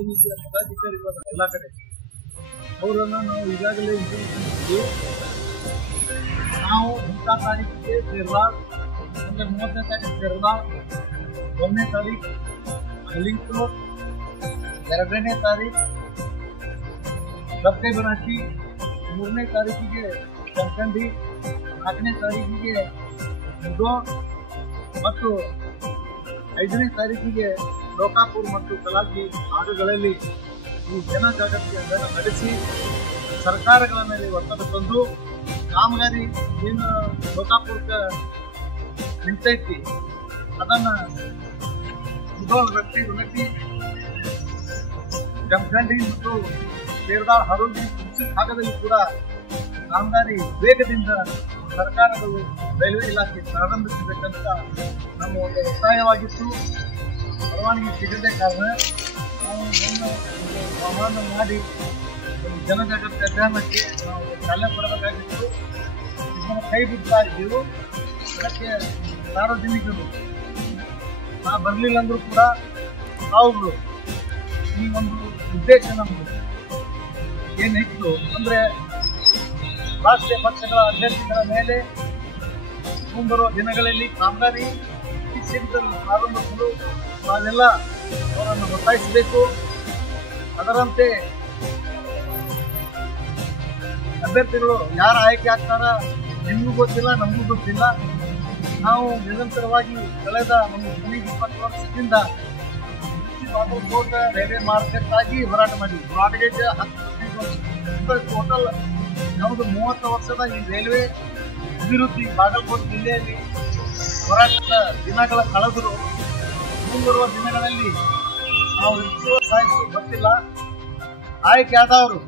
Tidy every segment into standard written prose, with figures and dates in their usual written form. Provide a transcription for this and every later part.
ಸಮಿತಿಯ ಪದಾಧಿಕಾರಿಗಳು ಎಲ್ಲ ಕಡೆ ಅವರನ್ನು ನಾವು ಈಗಾಗಲೇ ಇಂಟರ್ವ್ಯೂ ನಾವು ಇಂಥ ತಾರೀಕಿಗೆ ಸೇರ್ಲಾಲ್ ಅಂದರೆ 30ನೇ ತಾರೀಕು ಸೇರ್ಲಾಲ್, 1ನೇ ತಾರೀಕು ಅಲಿಂಗ್ಪುರ್, 2ನೇ ತಾರೀಕು ದಬ್ಬೆ ಬನಾಟಿ, 3ನೇ ತಾರೀಕಿಗೆ ಜಮಖಂಡಿ, 4ನೇ ತಾರೀಕಿಗೆ ಮುಧೋಳ್ ಮತ್ತು 5ನೇ ತಾರೀಕಿಗೆ ಲೋಕಾಪುರ್ ಮತ್ತು ಕಲಾಕಿ ಭಾಗಗಳಲ್ಲಿ ಈ ಜನಜಾಗೃತಿ ಅಭಿಯಾನ ನಡೆಸಿ ಸರ್ಕಾರಗಳ ಮೇಲೆ ಒತ್ತಡ ತಂದು ಕಾಮಗಾರಿ ಏನು ಲೋಕಾಪುರಕ್ಕೆ ನಿಂತೈತಿ ಅದನ್ನು ಮುಧೋಳ್ ರಸ್ತೆ ಬನಾಟಿ, ಜಮಖಂಡಿ ಮತ್ತು ಸೇರ್ದಾಳ್ ಹರೋಗಿ ಕೃಷಿ ಭಾಗದಲ್ಲಿ ಕೂಡ ಕಾಮಗಾರಿ ವೇಗದಿಂದ ಸರ್ಕಾರಗಳು ರೈಲ್ವೆ ಇಲಾಖೆ ಪ್ರಾರಂಭಿಸಬೇಕಂತ ನಮ್ಮ ಒಂದು ಒತ್ತಾಯವಾಗಿತ್ತು. ಪರವಾನಗಿ ಸಿಗದೇ ಕಾರಣ ನಾವು ಆಹ್ವಾನ ಮಾಡಿ ಜನಜಾಗೃತಿ ಅಭಿಯಾನಕ್ಕೆ ನಾವು ಚಾಲನೆ ಕೊಡಬೇಕಾಗಿತ್ತು. ಇದನ್ನು ಕೈ ಬಿಡ್ತಾ ಇದ್ದೀವಿ. ಅದಕ್ಕೆ ಸಾರ್ವಜನಿಕರು ನಾ ಬರಲಿಲ್ಲ ಅಂದರೂ ಕೂಡ ಅವರು ಈ ಒಂದು ಉದ್ದೇಶ ನಮ್ಮದು ಏನಿತ್ತು ಅಂದರೆ ರಾಷ್ಟ್ರೀಯ ಪಕ್ಷಗಳ ಅಭ್ಯರ್ಥಿಗಳ ಮೇಲೆ ಮುಂಬರುವ ದಿನಗಳಲ್ಲಿ ಕಾಮಗಾರಿ ಶೀಘ್ರದಲ್ಲಿ ಪ್ರಾರಂಭಿಸಲು ನಾವೆಲ್ಲ ಅವರನ್ನು ಒತ್ತಾಯಿಸಬೇಕು. ಅದರಂತೆ ಅಭ್ಯರ್ಥಿಗಳು ಯಾರು ಆಯ್ಕೆ ಆಗ್ತಾರ ನಿಮಗೂ ಗೊತ್ತಿಲ್ಲ, ನಮಗೂ ಗೊತ್ತಿಲ್ಲ. ನಾವು ನಿರಂತರವಾಗಿ ಕಳೆದ ಒಂದು 20 ವರ್ಷದಿಂದ ಬಾಗಲಕೋಟ ರೈಲ್ವೆ ಮಾರ್ಕೆಟ್ಗಾಗಿ ಹೋರಾಟ ಮಾಡಿದ್ವಿ. ಬ್ರಾಡ್ಗೇಜ್ 10 ವರ್ಷ ಟೋಟಲ್ ನಮ್ಮದು 30 ವರ್ಷದ ಈ ರೈಲ್ವೆ ಅಭಿವೃದ್ಧಿ ಬಾಗಲಕೋಟೆ ಜಿಲ್ಲೆಯಲ್ಲಿ ಹೋರಾಟದ ದಿನಗಳ ಕಳೆದರು. ಮುಂಬರುವ ದಿನಗಳಲ್ಲಿ ನಾವು ಹೆಚ್ಚು ಸಾಹಿತ್ಯ ಗೊತ್ತಿಲ್ಲ. ಆಯ್ಕೆ ಆದವರು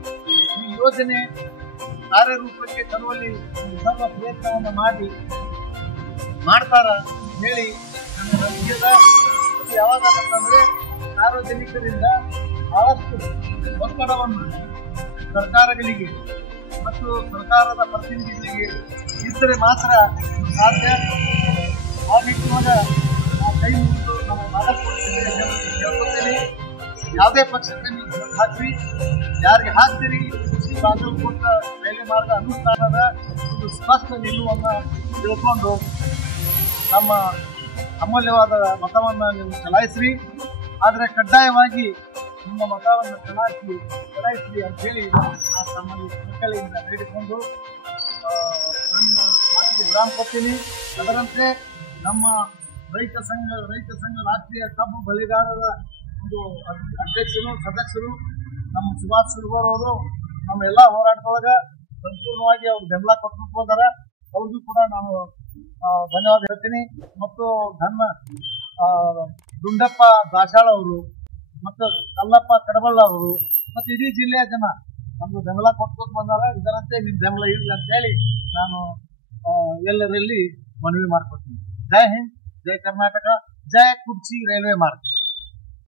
ಈ ಯೋಜನೆ ಕಾರ್ಯರೂಪಕ್ಕೆ ತರುವಲ್ಲಿ ಸರ್ವ ಪ್ರಯತ್ನವನ್ನು ಮಾಡ್ತಾರ ಹೇಳಿ ನನ್ನ ನಂಬಿಕೆದ. ಯಾವಾಗಂತಂದ್ರೆ ಸಾರ್ವಜನಿಕರಿಂದ ಬಹಳಷ್ಟು ಒತ್ತಡವನ್ನು ಸರ್ಕಾರಗಳಿಗೆ ಮತ್ತು ಸರ್ಕಾರದ ಪ್ರತಿನಿಧಿಗಳಿಗೆ ಇದ್ದರೆ ಮಾತ್ರ ಸಾಧ್ಯ. ಆ ನಿಟ್ಟಿನೊಳಗ ಕೈ ಮುಗಿದು ನಮ್ಮ ಬಾಗಲಕೋಟೆ ಕೇಳ್ಕೊತೇನೆ. ಯಾವುದೇ ಪಕ್ಷಕ್ಕೆ ನೀವು ಹಾಕ್ರಿ, ಯಾರಿಗೆ ಹಾಕ್ತೀರಿ ಬಾಗಲಕೋಟೆ ರೈಲ್ವೆ ಮಾರ್ಗ ಅನುಷ್ಠಾನದ ಒಂದು ಸ್ಪಷ್ಟ ನಿಲುವನ್ನು ತಿಳ್ಕೊಂಡು ನಮ್ಮ ಅಮೂಲ್ಯವಾದ ಮತವನ್ನು ನೀವು ಚಲಾಯಿಸ್ರಿ. ಆದರೆ ಕಡ್ಡಾಯವಾಗಿ ನಿಮ್ಮ ಮತವನ್ನು ಚಲಾಯಿಸ್ರಿ ಅಂತೇಳಿ ನಾನು ತಮ್ಮಲ್ಲಿ ಮಕ್ಕಳಿಂದ ಬೇಡಿಕೊಂಡು ನನ್ನ ಮಾತಿಗೆ ವಿರಾಮ ಕೊಡ್ತೀನಿ. ಅದರಂತೆ ನಮ್ಮ ರೈತ ಸಂಘ ರಾಷ್ಟ್ರೀಯ ಕಬ್ಬು ಬೆಳೆಗಾರರ ಒಂದು ಅಧ್ಯಕ್ಷರು ಸದಸ್ಯರು ನಮ್ಮ ಸುಭಾಷ್ ಶಿರ್ವರ್ ಅವರು ನಮ್ಮ ಎಲ್ಲ ಹೋರಾಟದೊಳಗೆ ಸಂಪೂರ್ಣವಾಗಿ ಅವ್ರು ಬೆಂಬಲ ಕೊಟ್ಟು ಹೋದಾರ. ಅವ್ರಿಗೂ ಕೂಡ ನಾನು ಧನ್ಯವಾದ ಹೇಳ್ತೀನಿ. ಮತ್ತು ನನ್ನ ದುಂಡಪ್ಪ ದಾಶಾಳ ಅವರು ಮತ್ತು ಕಲ್ಲಪ್ಪ ಕಡಬಳ್ಳ ಅವರು ಮತ್ತು ಇಡೀ ಜಿಲ್ಲೆಯ ಜನ ನಮ್ಗೆ ಬೆಂಬಲ ಕೊಟ್ಕೊಂಡು ಬಂದಾರ. ಇದರಂತೆ ನಿಮ್ಮ ಬೆಂಬಲ ಇರಲಿ ಅಂತ ಹೇಳಿ ನಾನು ಎಲ್ಲರಲ್ಲಿ ಮನವಿ ಮಾಡ್ಕೊತೀನಿ. ಜೈ ಹಿಂದ್, ಜೈ ಕರ್ನಾಟಕ, ಜೈ ಕುರ್ಚಿ ರೈಲ್ವೆ ಮಾರ್ಗ.